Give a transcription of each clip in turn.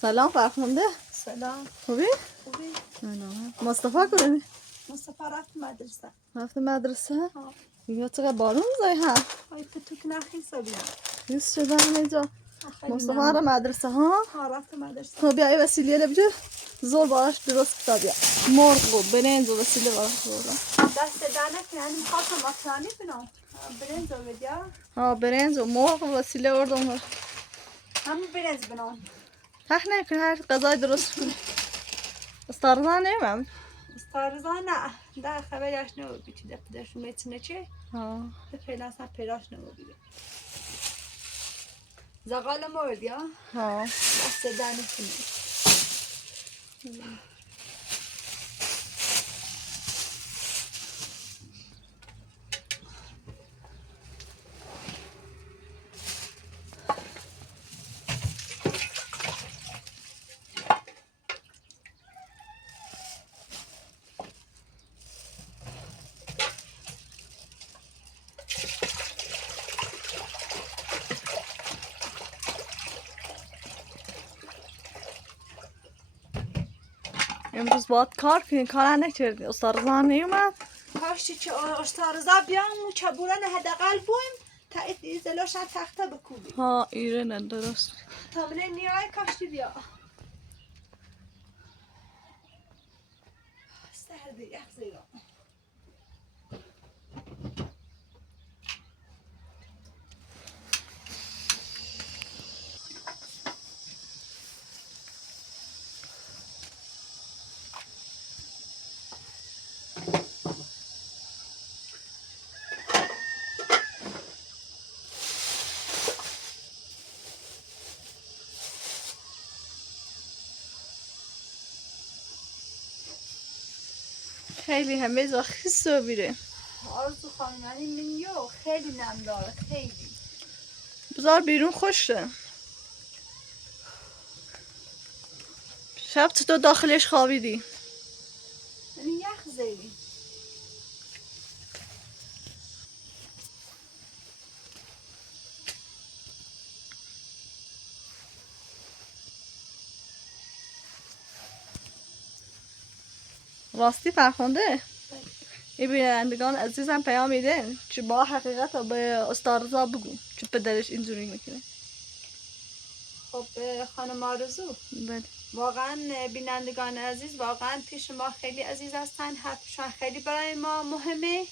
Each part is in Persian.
سلام فرخنده. سلام. خوبی؟ خوبی؟ نه مصطفی کنی؟ مصطفی رفت مدرسه. رفت مدرسه؟ ها. یا چقدر بارون زای ها؟ های پتوک نخیسه بیا. خیس شدن اینجا. مصطفی نمو. را مدرسه ها؟ ها رفت مدرسه. خب بیا ای وسیله رو بجو. زور باش درست کتاب بیا. مرغ و برنج و وسیله باش بردم. دست دانه که یعنی میخواستم مکرانی کنم. برنج رو بدیا. ها برنج و مرغ و وسیله بردم. همون برنج بنام. ته نکن هر غذای درست کنی. استارزان نمیم. استارزان نه. ده خبریش نو بیچیده پدرش میتونه چه؟ ها. ده فعلا اصلا پیراش نو بیده. زغال مرد یا؟ ها. دست دانه کنی. امروز باید کار کنی کار نکردی استارزان نیومد کاشتی که استارزا بیام و چبورن حداقل بویم تا ایزلاشن تخته بکوبیم. ها ایره نه درست تا منه نیای کاشتی بیا. سردی یک زیرا. خیلی همه جا خیس و بیره آرزو خانم یعنی من یو خیلی نم داره خیلی. بذار بیرون خوشه شب تو داخلش خوابیدی یعنی یخ زیری. راستی فرخنده این بینندگان عزیزم پیام میدن چه با حقیقت به استارزا بگو چه پدرش اینجوری میکنه. خب خانم آرزو بله واقعا بینندگان عزیز واقعا پیش ما خیلی عزیز هستن حرفشان خیلی برای ما مهمه.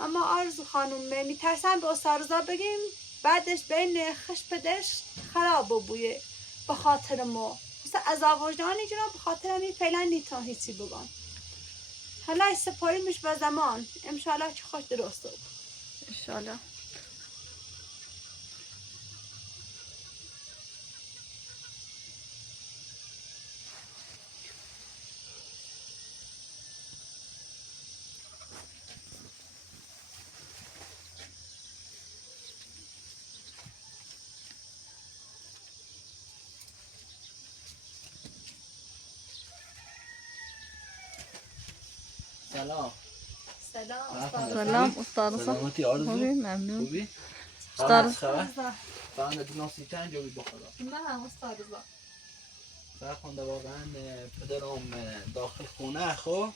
اما آرزو خانم میترسم به استارزا بگیم بعدش بین خش پدرش خراب بویه به خاطر ما مثل عذاب وجدانی جناب به خاطر همین فعلا نیتان هیچی بگن. حالا سپاریمش به زمان انشالله چه خوش درست بود. انشالله. سلام. سلام سلام استارزا. سلامتی آرزو. خوبی ممنون. خوبی؟ استارزا. فقط ناسی چند جوری بخدا. نه استارزا. فرخنده واقعا پدرم داخل خونه خب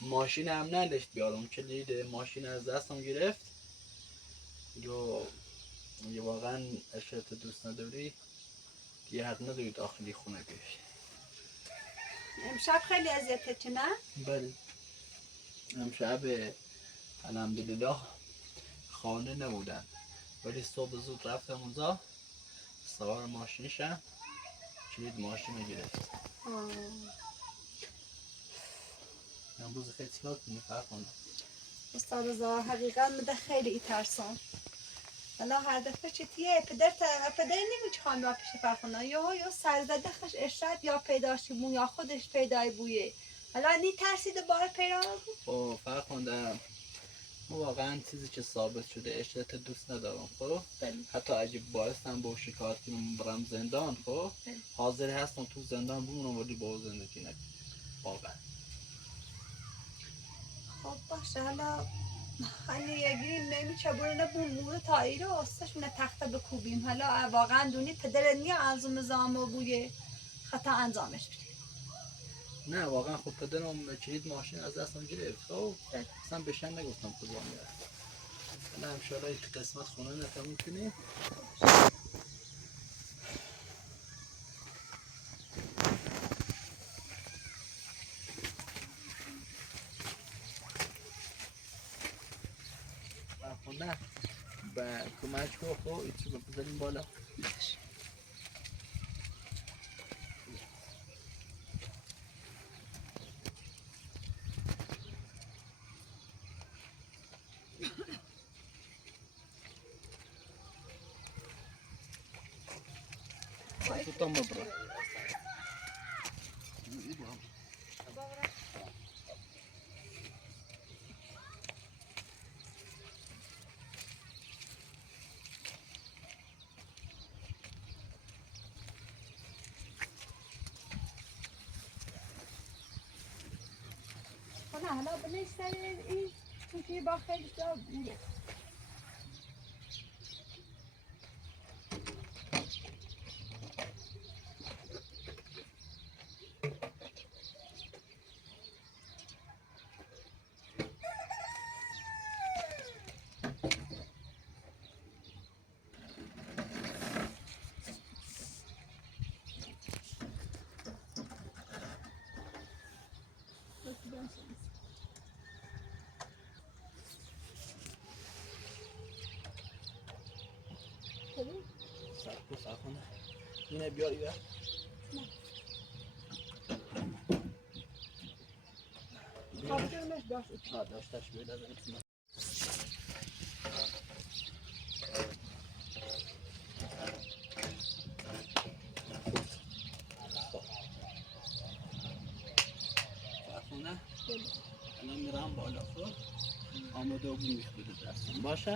ماشین هم نداشت بیارم کلید ماشین از دستم گرفت. یه واقعا اشتت دوست نداری یه حق نداری داخلی خونه بیشی. امشب خیلی اذیتت چه نه؟ بله. امشب الحمدلله خانه نبودن ولی صبح زود رفتم اونجا سوار ماشین شم کلید ماشین رو گرفت. امروز خیلی چیکار کنی فرخنده؟ استارزا حقیقت مده خیلی ترسان. حالا هر دفعه چیه پدر نمیگه چه خواهم را پیش فرخنده یا سرزده خش اشرت یا پیداشی بون یا خودش پیدای بویه. حالا نی ترسیده بار پیدا بود؟ خب فرخنده ما واقعا چیزی که ثابت شده اشتت دوست ندارم خب حتی اگه باعثم با شکایت کنم برم زندان خب حاضر هستم تو زندان بمونم ولی با زندگی نکنم واقعا. خب باشه حالا خیلی یکی نمیچه بون مورد تایی رو آستش نه تخته بکوبیم. حالا واقعا دونی پدر نیا از اون زامو بویه خطا انجامش بدی. نه واقعا خب پدرم کلید ماشین از دستم گرفت خب اصلا بهشن نگفتم کجا میره. نه انشالله یک قسمت خونه نتموم کنیم. نه با کمک رو خب ایچی رو بذاریم بالا. Tutto mobro. خب حالا بنویسن این توی با خیلی جا میره. Farkhunda. Yine bir ay ver. Daştaş böyle de hepsini. Farkhunda. الان میرم بالا خب آماده و گوش بده دستم باشه.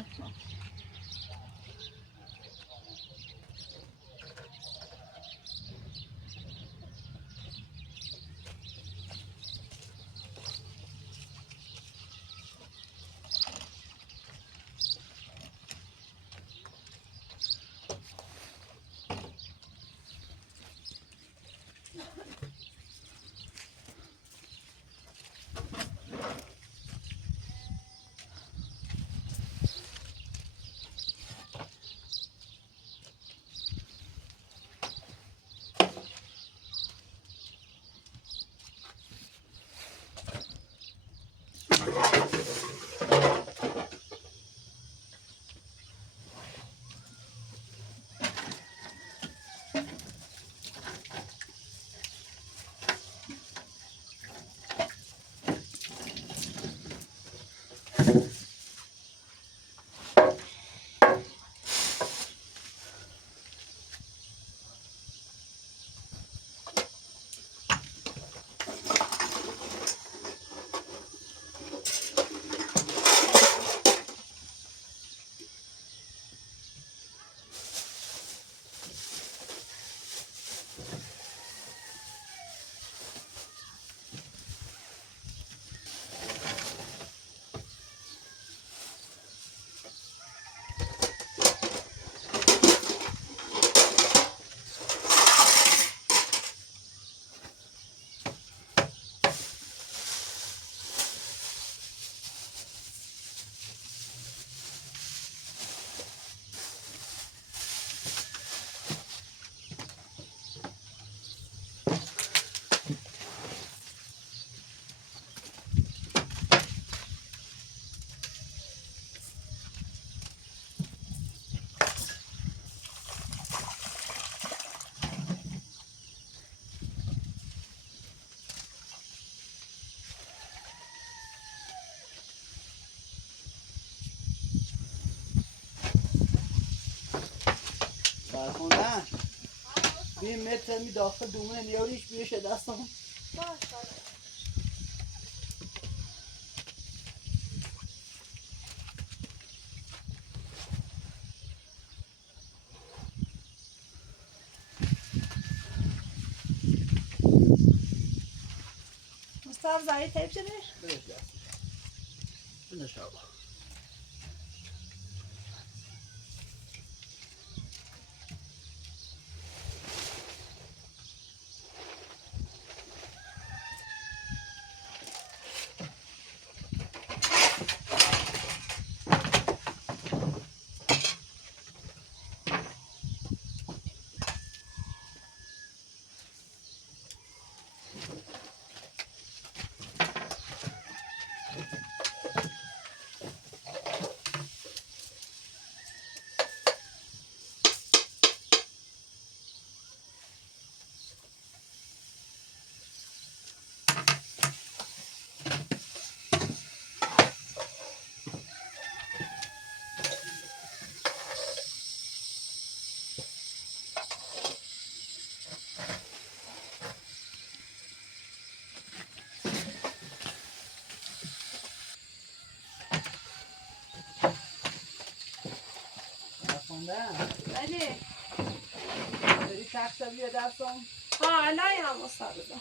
Farkhunda. Bir metre mi dafta dumune niyoریش بیشه دستم. Mustafa zahit hep şöyle. Böyle. Bunu şöyle. فرخنده بله. داری تخت بیا دستم. ها الان هم استاد رضا.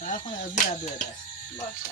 فرخنده از بیا بیا دست. باشه.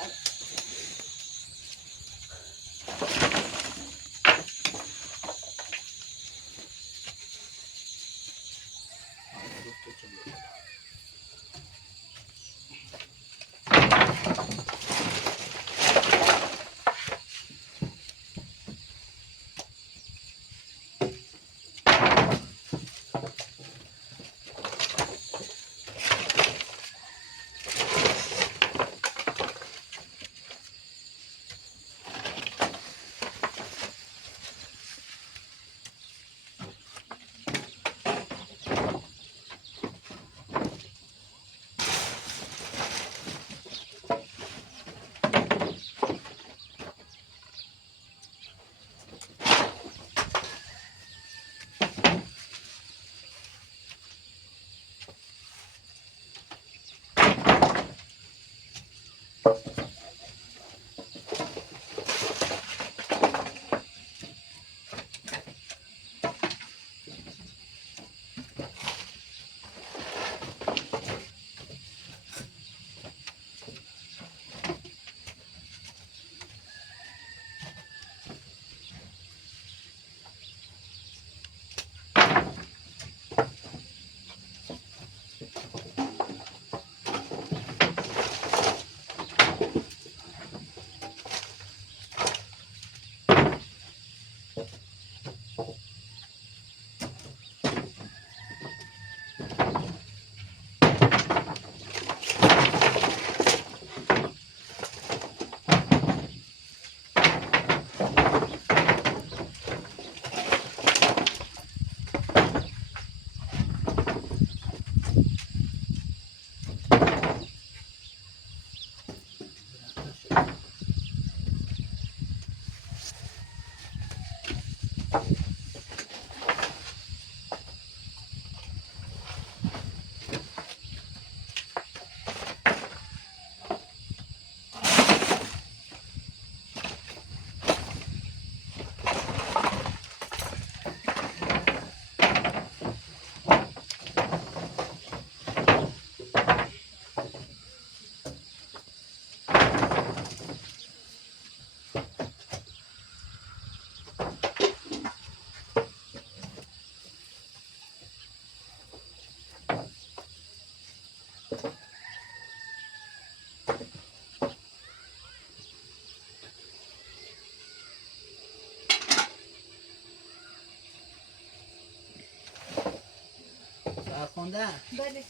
فرخنده بله.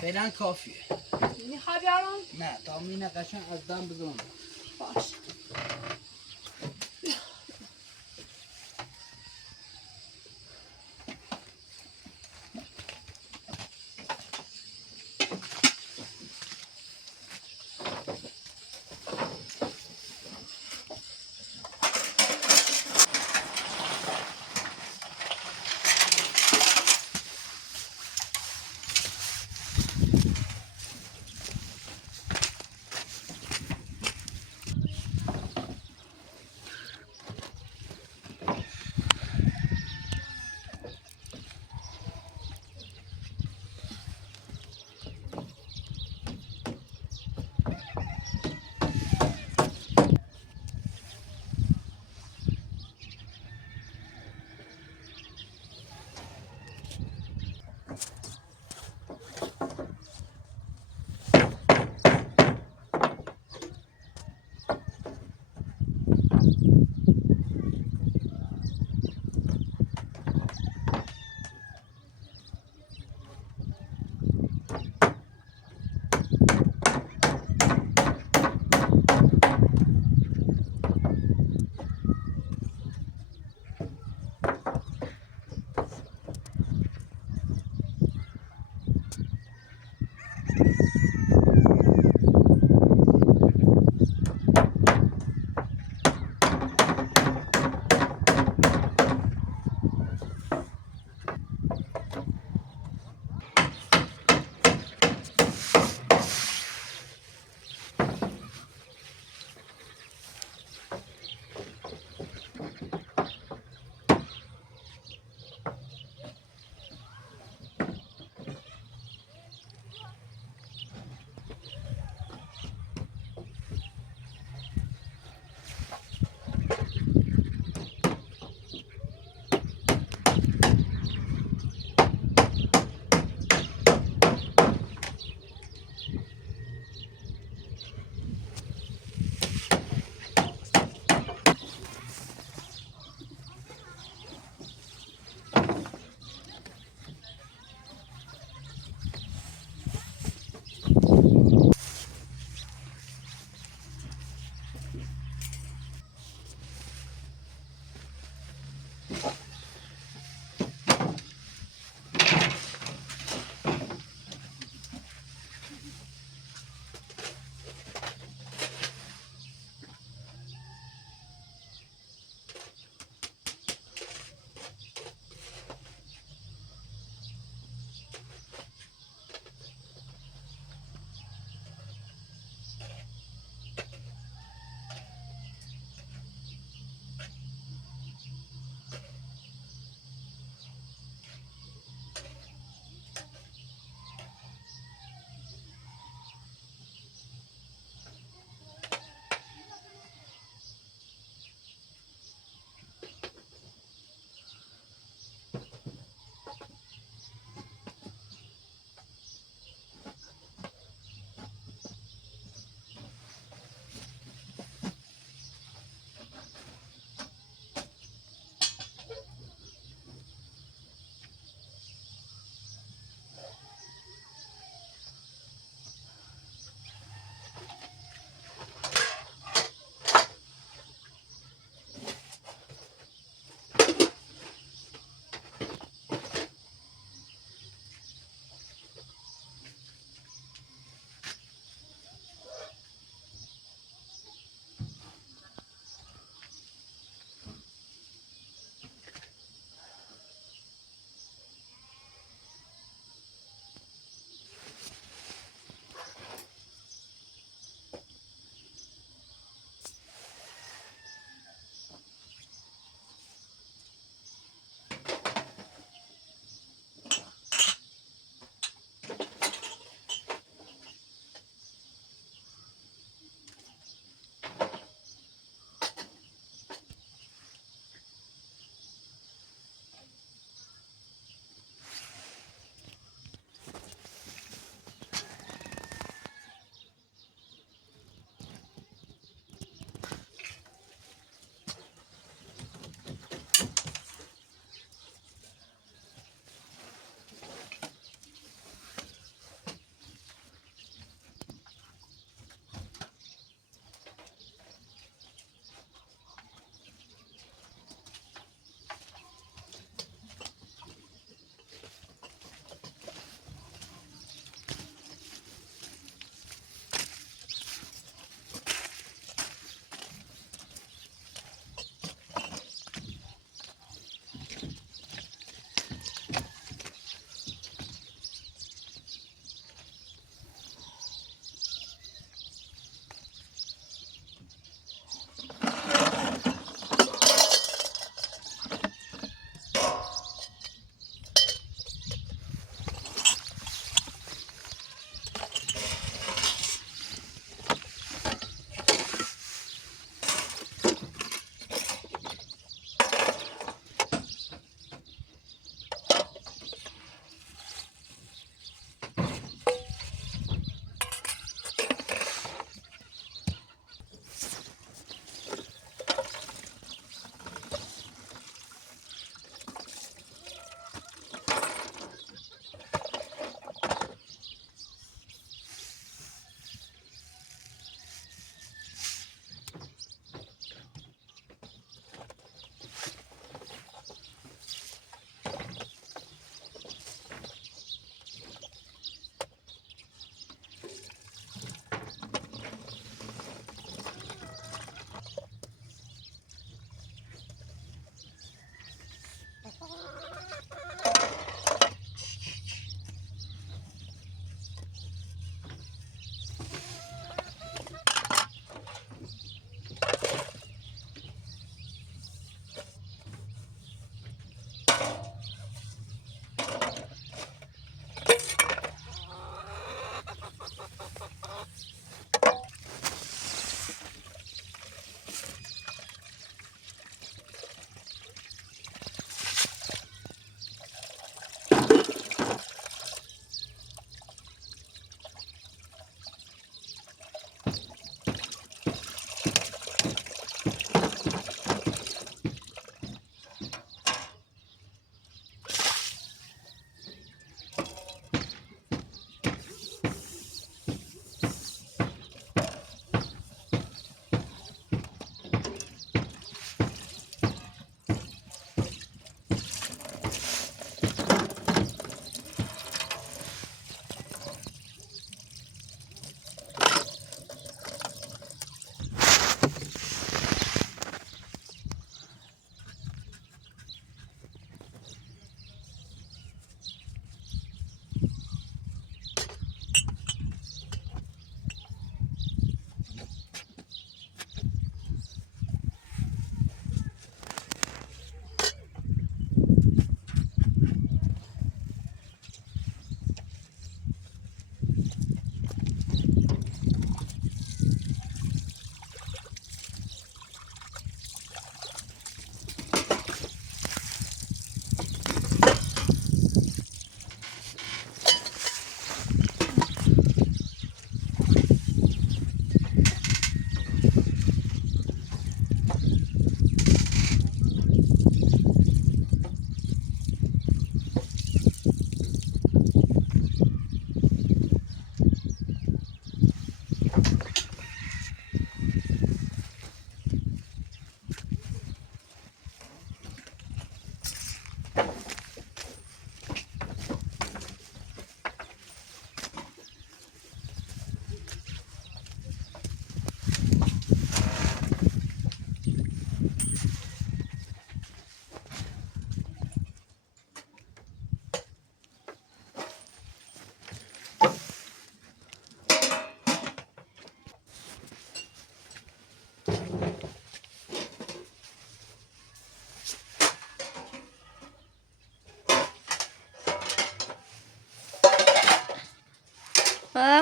فعلا کافیه. میخوای بیارم؟ نه تا مینه قشنگ از دم بزنم. باشه.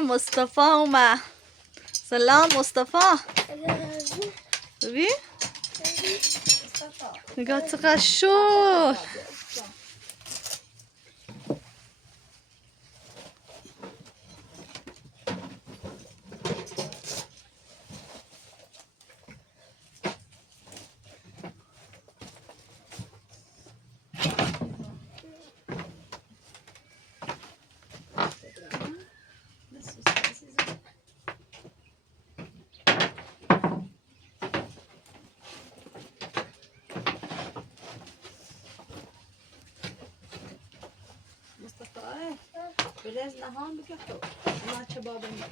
مصطفی اومد. سلام مصطفی. ببین نگاه چقدر شد. مصطفى برز نهان بگه تو ما چه بابا میگه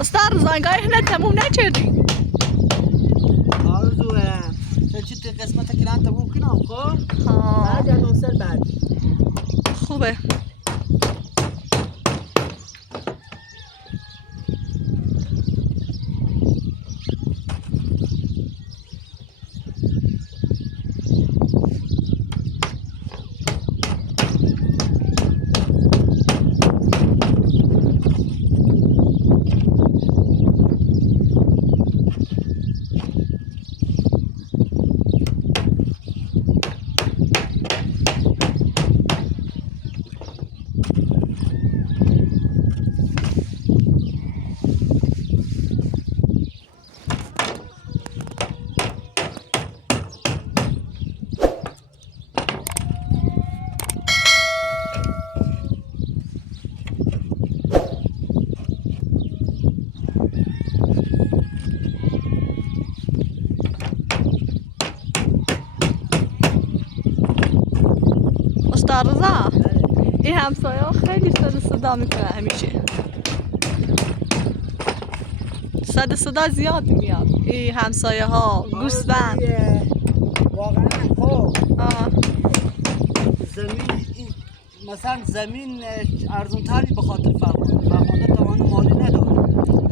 استاد زنگای هنه تموم نکردی. آرزوه چی قسمت کلان تموم کنم خب؟ ها بعد نوصل بعد خوبه. استاد رضا این همسایه ها خیلی سر صدا میکنه همیشه. صد صدا زیاد میاد این همسایه ها گوسفند. واقعا خب آه. زمین مثلا زمین ارزون تری به خاطر فرخنده توان مالی نداره،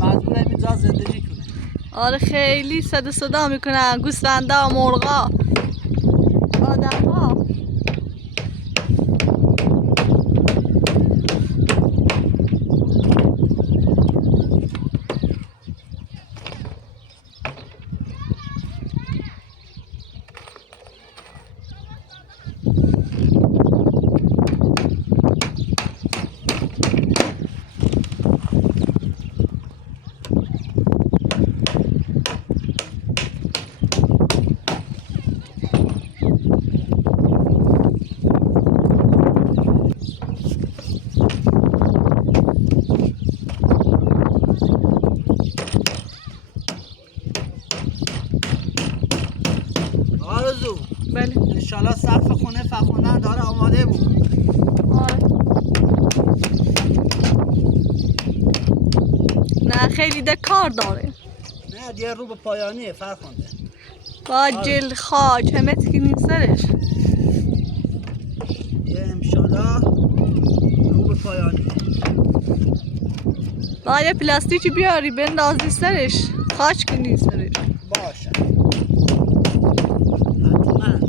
مجبور اینجا زندگی کنه. آره خیلی صدا میکنن گوسفندا، مرغا، آدم‌ها. آرزو بله. انشالله سقف خونه فرخنده داره آماده بود. آره. نه خیلی ده کار داره. نه دیگه رو به پایانیه فرخنده. با جل خاک همه تکنین سرش. یه انشالله رو به پایانیه. با یه پلاستیکی بیاری بندازی سرش خاک کنی سرش. باشه حتما.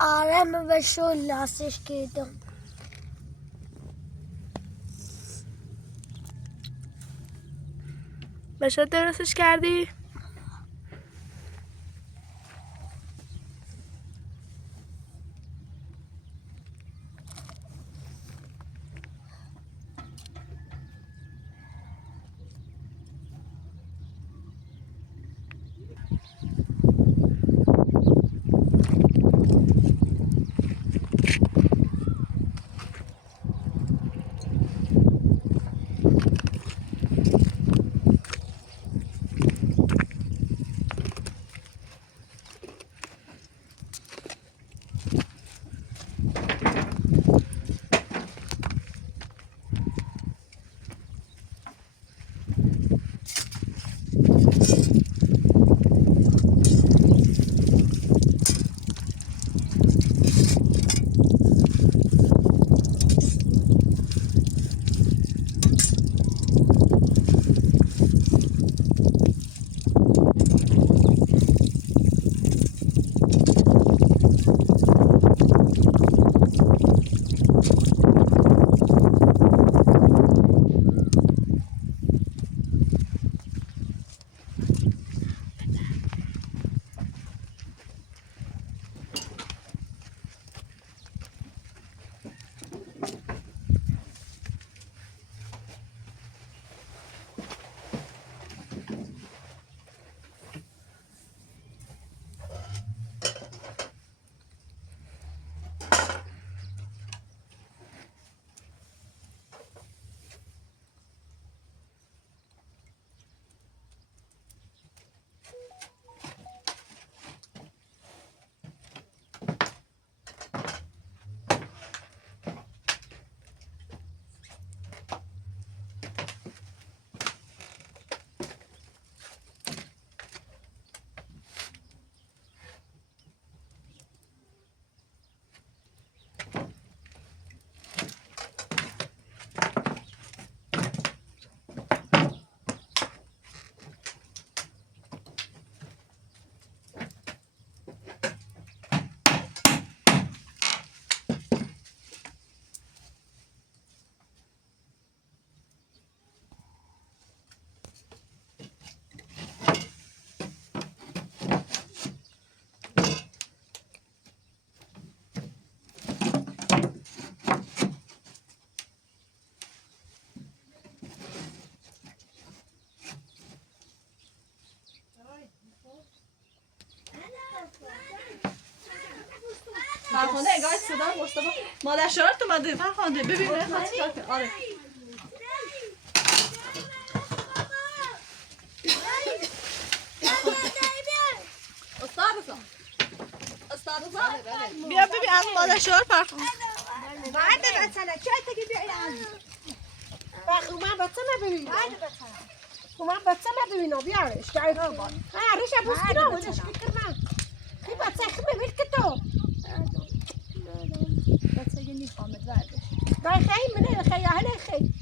آره من به شو لاسش کردم. به شو درستش کردی؟ فرخنده انگار صدا مصطفی مادر شرارت اومده. فرخنده ببین رفت چیکار کرد. آره بیا ببین از مادر شرار فرخنده بعد بچه‌لا چای تگی بیا این اومد بچه نبینیم اومد بچه نبینیم بیارش جای رو باد ریشه بوس کنم ودش فکر من خی بچه خی ببین که تو بچه یه نیخامت بردش دای خی منه خی اهل خی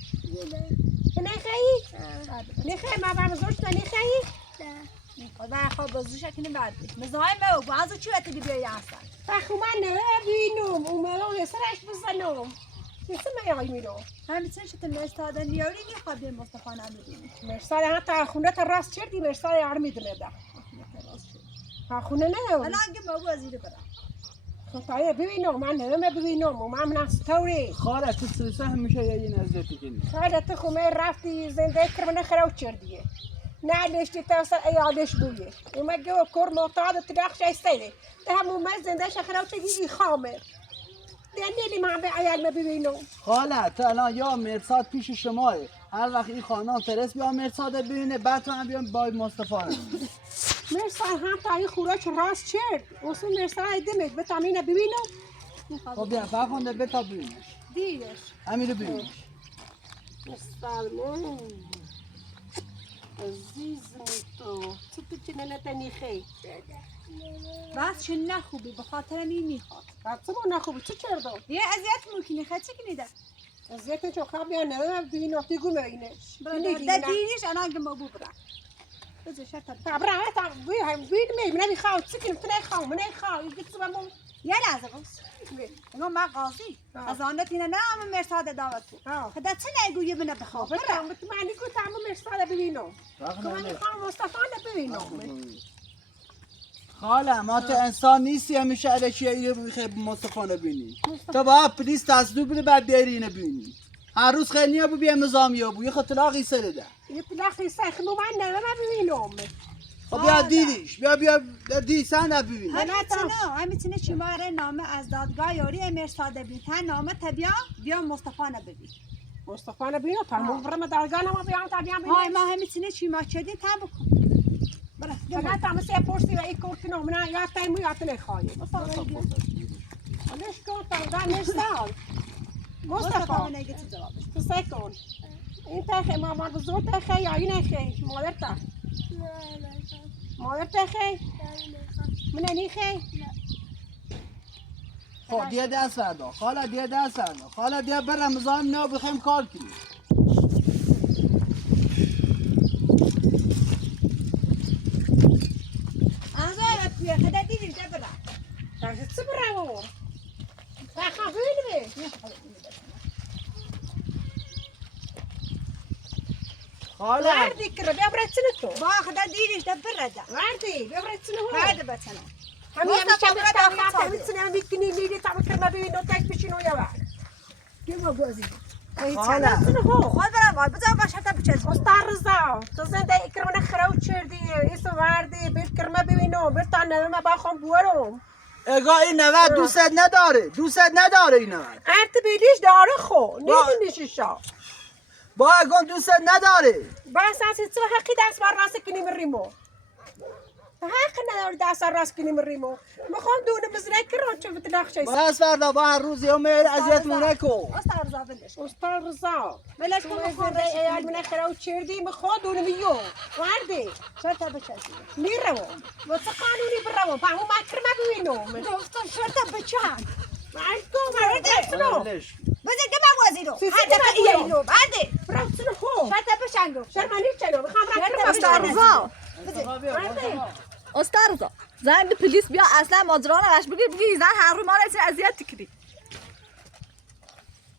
نه خی نه خی ما برم زوج نه خی و خواب بازوش کنیم بردش مزهای ما و بعضو چی وقتی بیایی هستن من نبینم اومدم سرش بزنم نسیم میای میرو همین چند شده مرساده نیاری میخواب بیم مصطفی نمیدونی مرسال حتی خونه تا راست چردی مرسال یار میدونه ده خونه نه الان اگه بابا از اینو برم خطایه ببینم من همه ببینم و من نستوری خاله تو سلسه همیشه یه نزدیکی کنی خاله تو خونه رفتی زنده کرمانه خراو چردیه نه لشتی تاثر ایالش بویه اومد جو کور معتاد تداخش ایستیده ده همون من زنده خراو چردی ای خامر دیگه من به عیال ما ببینم خاله تو الان یا مرساد پیش شماه هر وقت این خانم ترس بیا مرساد ببینه بعد تو هم بیام با مصطفی مرسال هم تا این خوراک راست چرد اصلا مرسال ایدمت بتامینه ببینم خب بیا فرخنده بتا ببینش دیرش همین رو ببینش سلمان عزیزم تو پیچه نتنی خی بس چه نخوبی به خاطر این میخواد بچه ما نخوبه چه کردم یه اذیت میکنی خیلی چی کنیده اذیت چون خواب یا نه ببین وقتی گم اینش ده دیریش الان اگه ما برم بذار شرط برای تا بی هم بی می من میخوام چیکن تو نخوام من نخوام گفت بابا یه لحظه بس اینو من قاضی از آنت اینه نه اما مرساد دعوت تو خدا چه نگویی بنا بخواب برم تو معنی که تمام مرساد ببینم تو من خواهم مصطفی ببینم خاله ما تو انسان نیستی همیشه علکی اینو میخوای مصطفی نبینی تو باید پلیس تصدیق بده بعد بیاری اینو ببینی هر روز خیلی نیه بو بیام نظامی بو یه خود طلاقی سره ده یه طلاقی سخنو من نه ببینم خب بیا دیدیش بیا دی سن ببین همیتونه شماره نامه از دادگاه یاری مرساد ببین تا نامه تبیا بیا مصطفی نبین مصطفی نبینم تمام برم دادگاه نما بیام تا بیام های ما همیتونه شما چدی تا بکن فقط هم سه پرسی و یک کورت نامه یا تایمو یا تنه خواهی حالش کن تا نشتال مصطفی نگه چه جوابش تو سکن این تخه مامان بزرگ تخه یا این تخه مادر تخه مادر تخه من نیخه خب دیگه دست فردا خاله دیگه دست فردا خاله دیگه برم نظام نه بخوایم کار کنیم آزار توی خدا دیدی چه برا تخه چه برام تخه بینه خاله وردی کرده بیا برای چنه تو با خدا دیدیش ده برده وردی بیا برای چنه هو هرده بچنه همین مصطفی همیشه برای میتونم خواهد. همیتونم هم میکنی میری تا بکرم ببین و تک بشین و یه وقت که ما گازی خاله چنه هو خود برم آل بذار باشه تا بچه استاد رضا تو زنده اکرم نخراو چردی ایسو وردی بیت کرمه ببینم بیت تا نمه باخم بورم اگه این نوت دوست نداره این نوت ارت بیلیش داره خو نیدونیش شا با اگه دوست نداره با اساسی تو حقی دست بر راست کنیم ریمو حق نداری دست بر راست کنیم ریمو میخوام دونه بزنه کرم چه بت نخشه دست فردا با هر روز یه میل اذیت مونه کو استاد رضا بلش استاد رضا بلش تو کن زنده ایال من خراو چردی میخوام دونه میو وردی چرا تا بچه میروم و چه قانونی بروم فهمو مکر ببینم گفتم چرا تا بچه مالکو وردی بذار که من وازی رو سی هرده سی تا ایلو بعده برو هو چرا تا بچنگو شرمانی چلو میخوام استاد رضا استاد رضا زنگ پلیس بیا اصلا ماجرا نش بگی زن هر رو ما رو اذیت کردی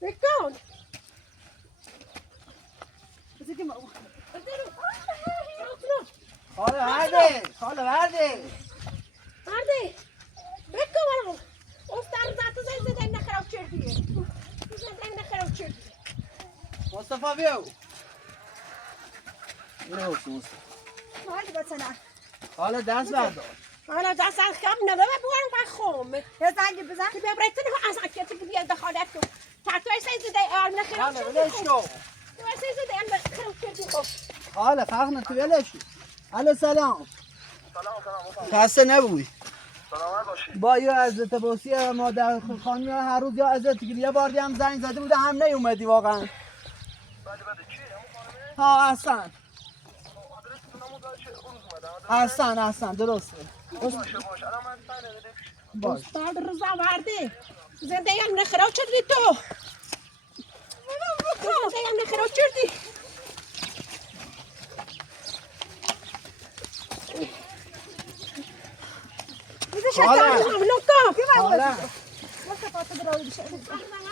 بکن بذار که ما خاله ورده وردی بکن استاد رضا تو زنده نخراو چردیه تو زنده نخراو چردی مصطفی بیو اینو مصطفی هرده بچنه خاله دست بردار حالا دست از کم نبه بورم بخوم یه زنگ بزن که ببرتن از اکیت که بیاد دخالت تو تا تو ایسای زده آرم نخراو خاله چردی ولش کن تو ایسای زده آرم نخراو چردی خوب خاله فرق تو ولش الو سلام خسته نبوی با یا عزت باسی مادر خانمی هر روز یا عزت گیری یه بار هم زنگ زده بوده هم نیومدی واقعا ها احسن درسته باش استاد رضا وردی زنده ام نخراو چردی تو زنده ام نخراو چردی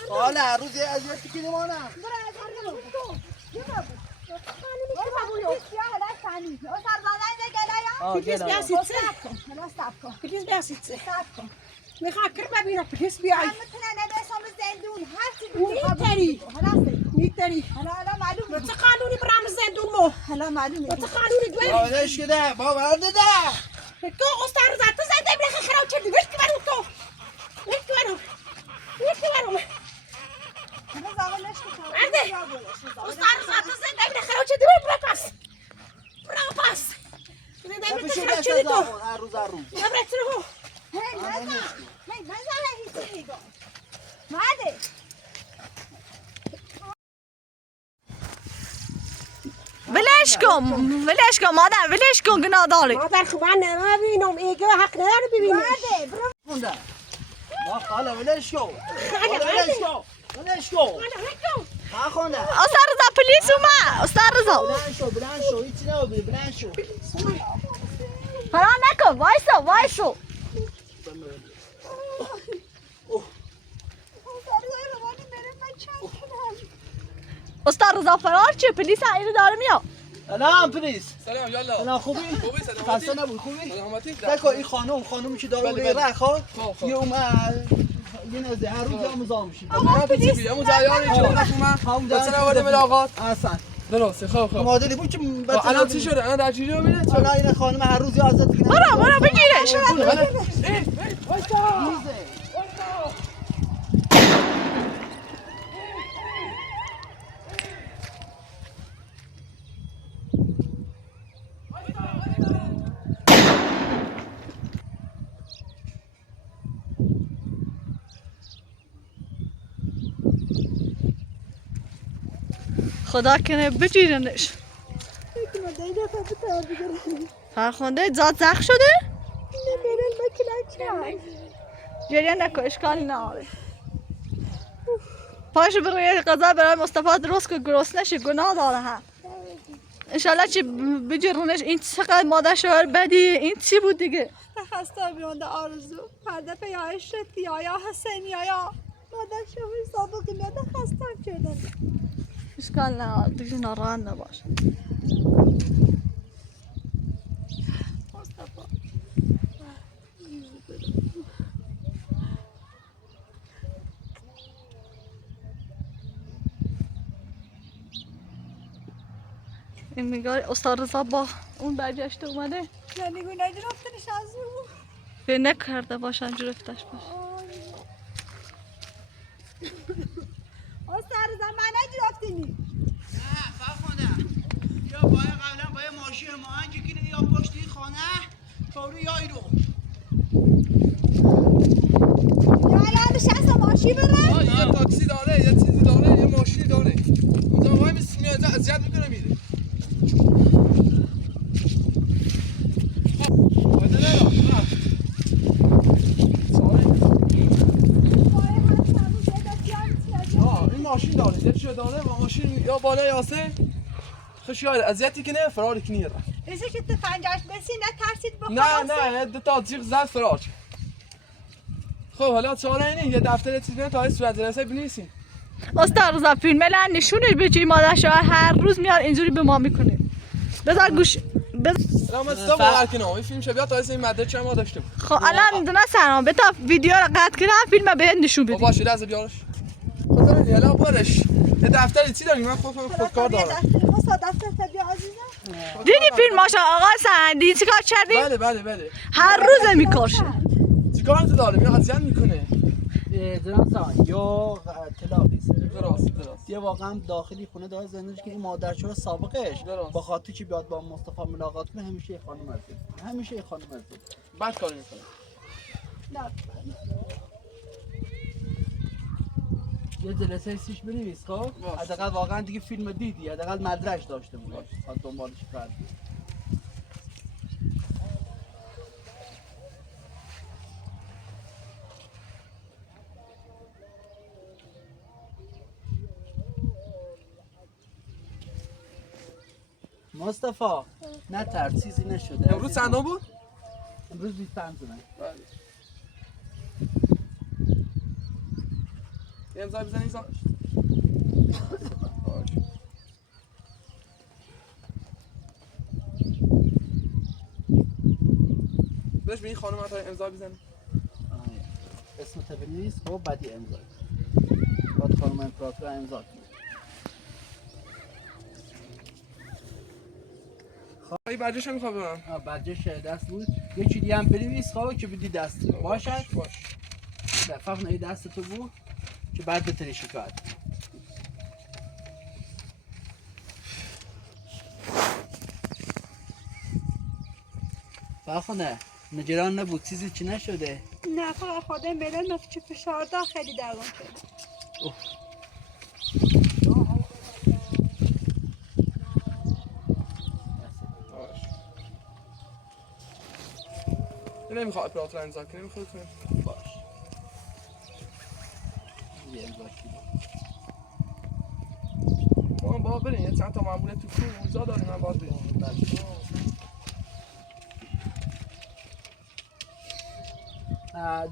حالا هر روز یه اذیت کنیم مانم پلیس بیاسید میخواه کرد ببینم پلیس بیایی نیتری و چه قانونی برام زندون مو و چه قانونی دوی حالش کده با ورده ده تو استاد رضا تو زنده بلخ خراو چردی وش که برو تو وش که برو استاد رضا تو زنده بلخ خراو چردی برو پاس زنده بلخ خراو چردی تو هر روز نبرت رو ولش کن مادر ولش کن گناه داره مادر خوبان نبینم ایگه حق نداره ببینم خونده ما خاله ولش کن خونده استاد رضا پلیس اومد استاد رضا بلند شو هیچی نبی بلند شو حالا نکن وایسو استاد رضا فرار چه پلیس اینو داره میاد. سلام پلیس. سلام یالا. سلام خوبی؟ خوبی سلامتی؟ خسته نبود خوبی؟ سلامتی؟ بگو این خانومی که داره بله. رخا خب. یه اومد یه نزده هر روز هم زام میشه. آقا پلیس همون جریانی چه همون مثلا آورده ملاقات احسن. درسته خب مادری بود که الان چی شده؟ الان در چی جا میره؟ حالا این خانم هر روز آزاد دیگه. برو بگیرش. خدا کنه بگیرنش. فرخنده زاد زخ شده؟ جریان نکن اشکالی نداره. پاش برای غذا برای مصطفی درست که گرسنه نشه گناه داره هم. انشالله چی بگیرونش. این چقدر مادر شوهر بدی. این چی بود دیگه؟ خسته بیاند آرزو پرده پی عشرتی یا حسینی یا مادر شوهر سابقی میاده خستم شدن. اشکال نداره دیگه ناراحت نباش. این میگه استاد رضا با اون برگشته اومده یعنی گونه رفتنش از اون به نکرده باشن گرفتش باشه. استاد رضا من نگرفتنی. نه فرخنده یا باید قبلا باید ماشین ما هنگی کنه یا پشتی خانه فوری یا ایرو یا الان نشست ماشین بره. یه تاکسی داره یه چیزی داره یه ماشینی داره اونجا وای میسی میاد اذیت میکنه میره این ماشین داره یه چیز داره و ماشین یا بالا یاسه خشیال اذیتی کنه فرار کنه ریزی که تو پنجاش بسی نترسید بخواست. نه دو تا جیغ زد فرار خب حالا چاره اینه یه دفتر چیز بیان تا این صورت جلسه بنویسیم. استاد رضا فیلم الان نشونش بچی مادر شوهر هر روز میاد اینجوری به ما میکنه. بذار گوش سلام مستفا باور کنم این فیلم شبیه تا این مدرک چه ما داشته بود. خب الان نه سلام بتا ویدیو رو قطع کردم فیلم بهت نشون بدم. باشه لحظه بیارش. خدا یالا برش. یه دفتر چی داری من خودکار دارم. دفتر بیا عزیزم. دیدی فیلماشو آقا سندی چیکار کردی؟ بله. هر روز میکشه. چیکار تو داره؟ میاد اذیت میکنه. درانسان یا تلاویز درست. یه واقعا داخلی خونه داره زندگی که این مادرشوهر سابقش با خاطر که بیاد با مصطفی ملاقات کنه همیشه یه خانم هست. بعد کاری میکنه. یه جلسه سیش بنویس خب حداقل واقعا دیگه فیلم دیدی حداقل مدرک داشته باش تا دنبالش کردی. مصطفی نه ترس چیزی نشده. امروز چندم بود؟ امروز 25 من. بله. یه امضا بزنید زن. بهش به این خانم تا امضا بزنید. اسمت بنویس خب بعدی امضا. بعد خانم امپراتور امضا کنه. این برجش هم میخوام ببرم. برجش دست بود. یه چیزی هم بنویس خب که بدی دست باشه. در فقط نه دست تو بود که بعد بتونی شکایت. فرخنده نگران نبود چیزی چی نشده؟ نه فقط خدا میلان نفچه فشار دا خیلی درمان کرد. نمیخواد اپراتور امضا کنه نمیخواد کنه. باش. یه امضا کنی. ما با بریم یه چند تا ماموریت تو کوه اونجا داریم من باید بریم.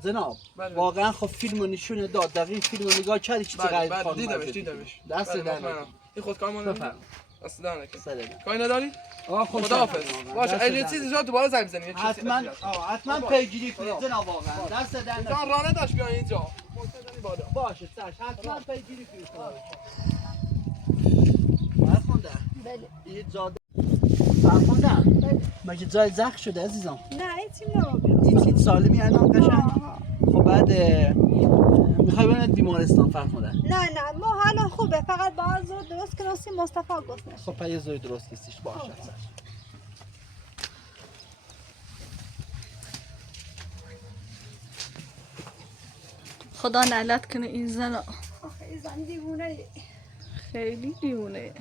جناب بله. واقعا خب فیلمو نشون داد دقیق فیلمو نگاه کردی چی بله غیر قانونی دیدمش دست بله، در مطمئنم. این خودکار ما نمیدی؟ بفرم دست در نکن سلام کاری نداری؟ آقا خوش خداحافظ باشه دست اگه در چیزی شد دوباره زنگ بزنی حتما پیگیری کنید جناب واقعا دست در جان نکنید. رانه داشت بیان اینجا مستدنی بالا باشه چش حتما پیگیری کنید فرخنده بله این جاده فرخنده مگه جای زخم شده عزیزم نه این تیم نمو این چیز سالمی الان قشنگ خب بعد میخوای ببینید بیمارستان فرخنده نه ما حالا خوبه فقط باز رو درست کناسی مصطفی گفتنش خب پس یه زوی درست کستیش باشه چش خدا نعلت کنه این زن آخه این زن دیوونه خیلی دیونه.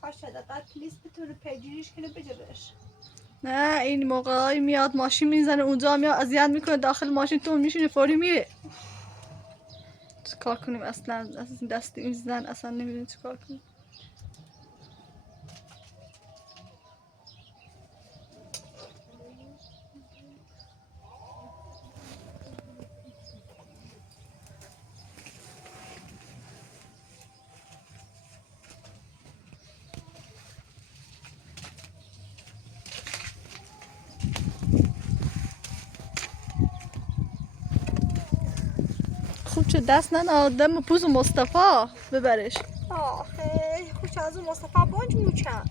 کاش دقیقا پلیس بتونه پیگیریش کنه بجبش نه این موقعی میاد ماشین میزنه اونجا میاد اذیت میکنه داخل ماشین تو میشینه فوری میره. چه کار کنیم اصلا دست این زن اصلا نمیدونیم چه کار کنیم. خوب چه دست ندادم پوز مصطفی ببرش. آخه خوش از اون مصطفی بانج موچن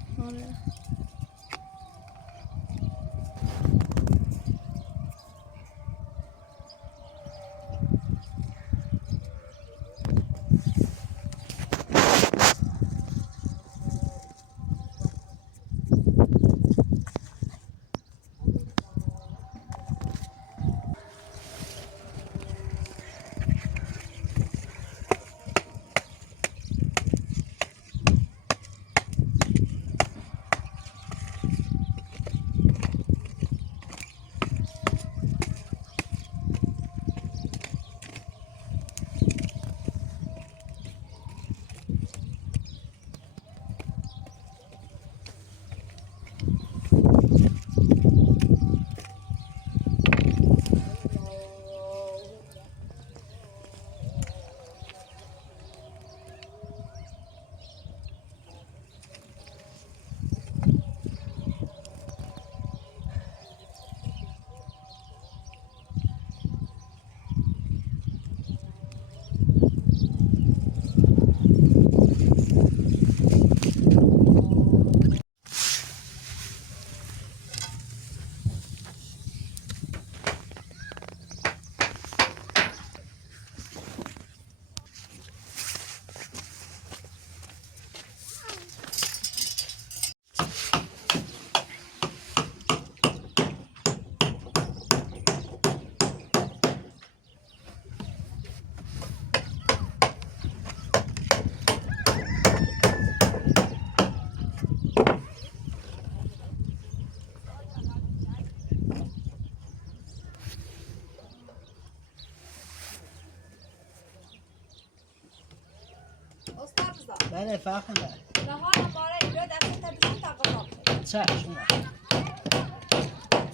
استاد رضا بله فرخنده نهار باره ایراد دست تا بزن تا قضا چش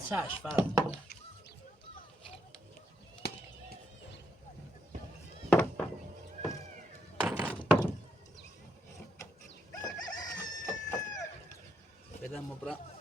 چش فرخنده بدم مبرم